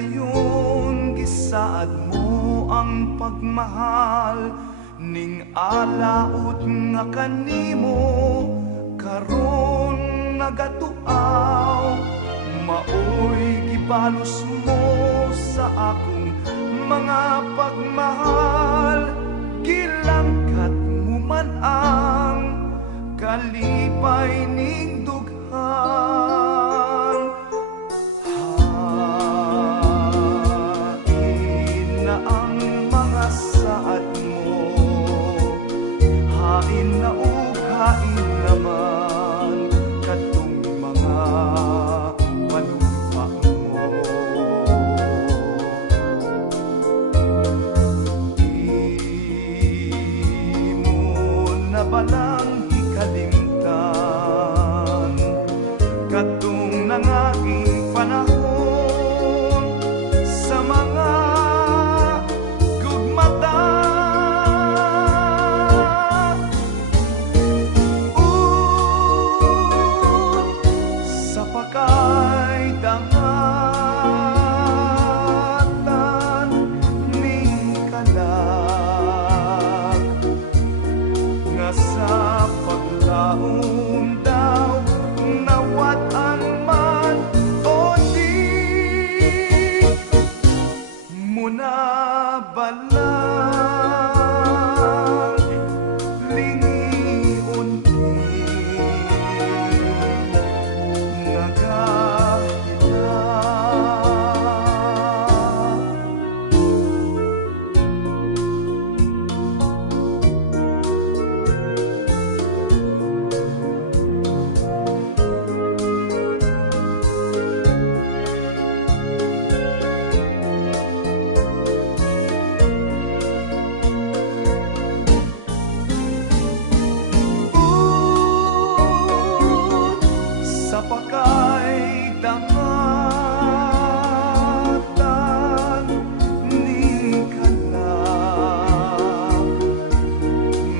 dayon gisaad mo ang pagmahal ning alaot nga kanimo karon nagatuaw maoy gibalos mo sa akong mga pagmahal gilangkat mo man ang kalipay ning dughan. Hain na ang mga saad mo, hain na ug hain naman katong mga panumpa mo. Di mo na balang hikalimtan katong nangaging panahon sa mga gugmata. Sa pagkaidangatan ning kalag nga sa paglaom daw nawat-an man o di mo na balang lingion nagahila. Sa pagkaidangatan ning kalag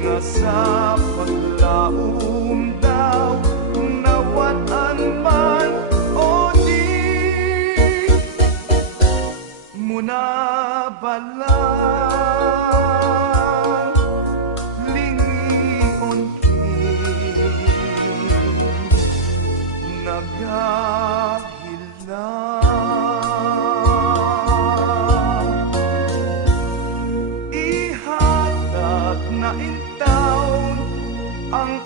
nga sa paglaom daw nawat-an man o di mo na balang lingion nagahila. Ihatag na intawon ang